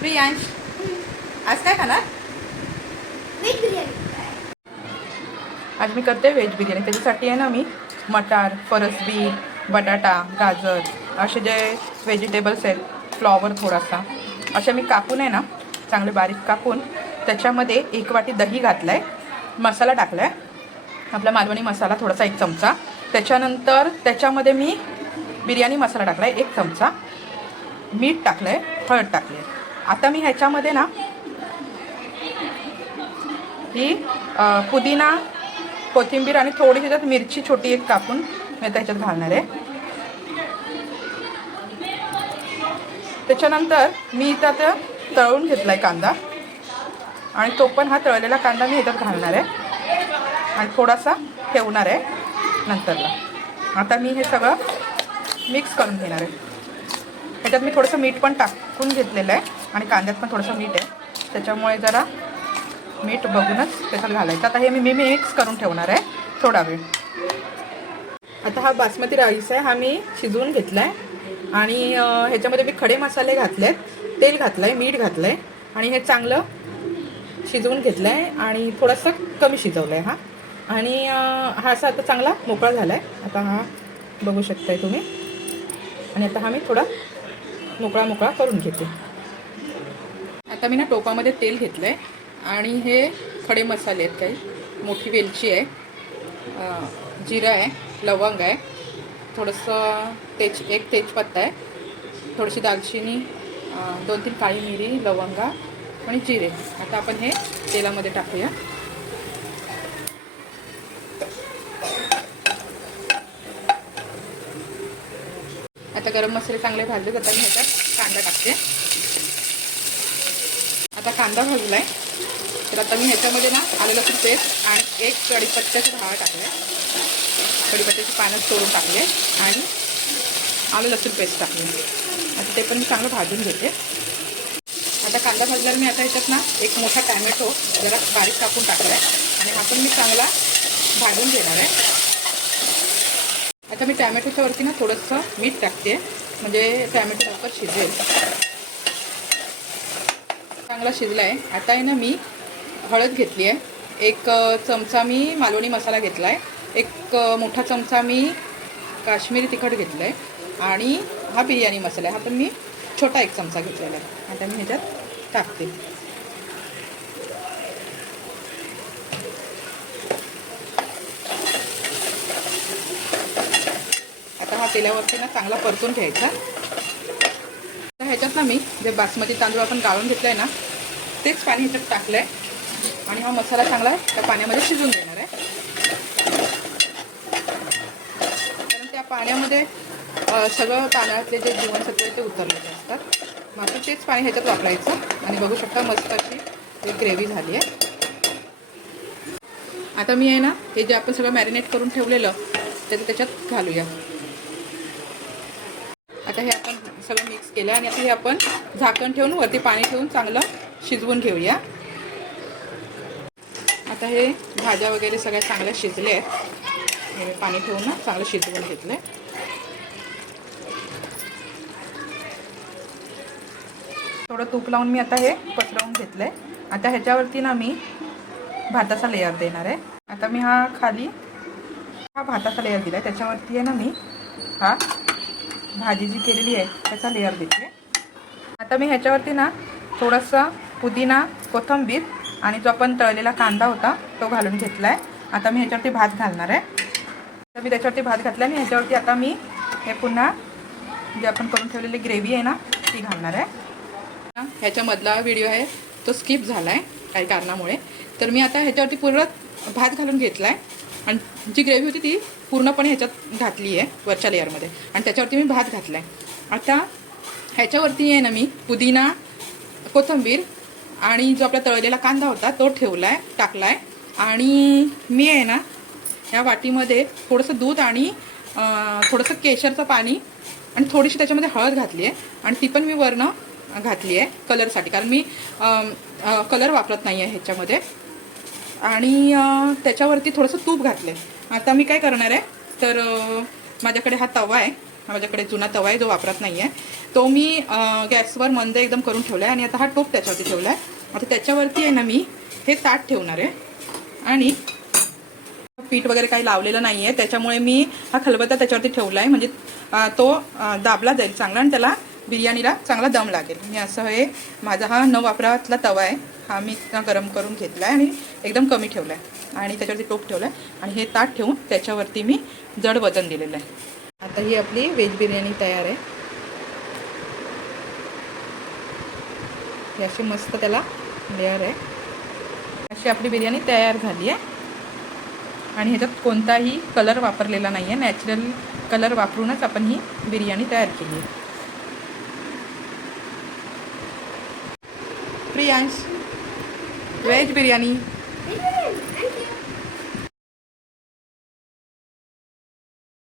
प्रियांश आज काय खाणार? व्हेज बिर्याणी आज मी करते व्हेज बिर्याणी. त्याच्यासाठी आहे ना मी मटार फरसबी बटाटा गाजर असे जे व्हेजिटेबल्स आहेत फ्लॉवर थोडासा. असे मी कापून आहे ना चांगले बारीक कापून त्याच्यामध्ये एक वाटी दही घातलं आहे मसाला टाकला आहे आपला मालवणी मसाला थोडासा एक चमचा. त्याच्यानंतर त्याच्यामध्ये मी बिर्याणी मसाला टाकला आहे एक चमचा. मीठ टाकलं आहे हळद टाकली आहे आता मी ह्याच्यामध्ये ना ही पुदिना कोथिंबीर आणि थोडीशी त्यात मिरची छोटी एक कापून मी आता ह्याच्यात घालणार आहे. त्याच्यानंतर मी इथं आता तळून घेतला आहे कांदा. आणि तो पण हा तळलेला कांदा मी ह्याच्यात घालणार आहे. आणि थोडासा ठेवणार आहे नंतरला. आता मी हे सगळं मिक्स करून घेणार आहे. ह्याच्यात मी थोडंसं मीठ पण टाकून घेतलेलं आहे. आणि कांद्यात पण थोडंसं मीठ आहे. त्याच्यामुळे जरा मीठ बघूनच त्याच्यात घालायचं. आता हे मी मी मिक्स करून ठेवणार आहे. थोडा वेळ. आता हा बासमती राईस आहे. हा मी शिजवून घेतला आहे आणि ह्याच्यामध्ये मी खडे मसाले घातले आहेत तेल घातलं आहे मीठ घातलं आहे आणि हे चांगलं शिजवून घेतलं आहे आणि थोडंसं कमी शिजवलं आहे हा. आणि हा असा आता चांगला मोकळा झाला आहे आता हा बघू शकताय तुम्ही. आणि आता हा मी थोडा मोकळा मोकळा करून घेते. आता मी ना टोपामध्ये तेल घेतलं आहे आणि हे खडे मसाले आहेत काही. मोठी वेलची आहे. जिरं आहे लवंग आहे. थोडंसं तेज एक तेजपत्ता आहे. थोडीशी दालचिनी दोन तीन काळी मिरी लवंगा आणि जिरे. आता आपण हे तेलामध्ये टाकूया. आता गरम मसाले चांगले भाजले जातात. मी ह्याच्यात कांदा टाकते. आता कांदा भाजलाय तर आता मी ह्याच्यामध्ये ना आलं लसूण पेस्ट आणि एक कढीपत्त्याचे भाव टाकले कढीपत्त्याची पानं सोडून टाकले आणि आलं लसूण पेस्ट टाकले आता ते पण मी चांगलं भाजून घेते. आता कांदा भाजल्यावर मी आता ह्याच्यात ना एक मोठा टॅमॅटो जरा बारीक कापून टाकला आहे. आणि हा पण मी चांगला भाजून घेणार आहे. आता मी टॅमॅटोच्या वरती ना थोडंसं मीठ टाकते. म्हणजे टॅमॅटो लवकर शिजेल. चांगला शिजला आहे आता आहे ना मी हळद घेतली आहे. एक चमचा मी मालवणी मसाला घेतला आहे एक मोठा चमचा मी काश्मीरी तिखट घेतलं आहे आणि हा बिर्याणी मसाला आहे. हा पण मी छोटा एक चमचा घेतलेला आहे. आता मी ह्याच्यात टाकते. आता हा तेलावरती ना चांगला परतून घ्यायचा. ह्याच्यात ना मी जे बासमती तांदूळ आपण गाळून घेतलं आहे ना तेच पाणी ह्याच्यात टाकलं आहे आणि हा मसाला चांगला त्या पाण्यामध्ये शिजून देणार आहे. कारण त्या पाण्यामध्ये सगळं तांदळातले जे जीवनसत्व ते उतरलेले असतात. मात्र तेच पाणी ह्याच्यात वापरायचं. आणि बघू शकता मस्त अशी एक ग्रेव्ही झाली आहे. आता मी आहे ना हे जे आपण सगळं मॅरिनेट करून ठेवलेलं ते त्याच्यात घालूया. आता हे आपण सगळं मिक्स केलं आणि आता हे आपण झाकण ठेवून वरती पाणी ठेवून चांगलं शिजवून घेऊया. आता हे भाज्या वगैरे सगळ्या चांगल्या शिजले आहेत. हे पाणी ठेवून ना चांगलं शिजवून घेतलं थोडं तूप लावून मी आता हे पसरवून घेतलं आहे आता ह्याच्यावरती ना मी भाताचा लेअर देणार आहे. आता मी हा खाली हा भाताचा लेअर दिला आहे त्याच्यावरती आहे ना मी हा भाजी जी केलेली आहे त्याचा लेअर देते. आता मी ह्याच्यावरती ना थोडासा पुदिना कोथिंबीर आणि जो आपण तळलेला कांदा होता तो घालून घेतला आहे आता मी ह्याच्यावरती भात घालणार आहे. तर मी त्याच्यावरती भात घातला आणि ह्याच्यावरती आता मी हे पुन्हा जे आपण करून ठेवलेली ग्रेव्ही आहे ना ती घालणार आहे. ह्याच्यामधला व्हिडिओ आहे तो स्किप झाला आहे काही कारणामुळे. तर मी आता ह्याच्यावरती पूर्ण भात घालून घेतला आहे आणि जी ग्रेव्ही होती ती पूर्णपणे ह्याच्यात घातली आहे वरच्या लेअरमध्ये आणि त्याच्यावरती मी भात घातला आहे आता ह्याच्यावरती आहे ना मी पुदिना कोथिंबीर आणि जो आपला तळलेला कांदा होता तो ठेवला आहे टाकला आहे आणि मी आहे ना ह्या वाटीमध्ये थोडंसं दूध आणि थोडंसं केशरचं पाणी आणि थोडीशी त्याच्यामध्ये हळद घातली आहे. आणि ती पण मी वरनं घातली आहे कलरसाठी. कारण मी कलर वापरत नाही आहे ह्याच्यामध्ये. आणि त्याच्यावरती थोडंसं तूप घातलं आहे आता मी काय करणार आहे? तर माझ्याकडे हा तवा आहे. माझ्याकडे जुना तवा आहे जो वापरत नाही आहे तो मी गॅसवर मंद एकदम करून ठेवला आहे आणि आता हा टोप त्याच्यावरती ठेवला आहे आता त्याच्यावरती आहे ना मी हे ताट ठेवणार आहे. आणि पीठ वगैरे काही लावलेलं नाही आहे त्याच्यामुळे मी हा खलबत्ता त्याच्यावरती ठेवला आहे म्हणजे तो दाबला जाईल चांगला आणि त्याला बिर्याणीला चांगला दम लागेल. मी असं हे माझा हा न वापरातला तवा आहे. हा मी गरम करून घेतला आहे आणि एकदम कमी ठेवला आहे आणि त्याच्यावरती टोप ठेवला आहे आणि हे ताट ठेवून त्याच्यावरती मी जड वजन दिलेलं आहे. आता ही आपली व्हेज बिर्याणी तयार आहे. ही अशी मस्त त्याला लेअर आहे. अशी आपली बिर्याणी तयार झाली आहे. आणि ह्याच्यात कोणताही कलर वापरलेला नाही आहे नॅचरल कलर वापरूनच आपण ही बिर्याणी तयार केली आहे. प्रियांश व्हेज बिर्याणी.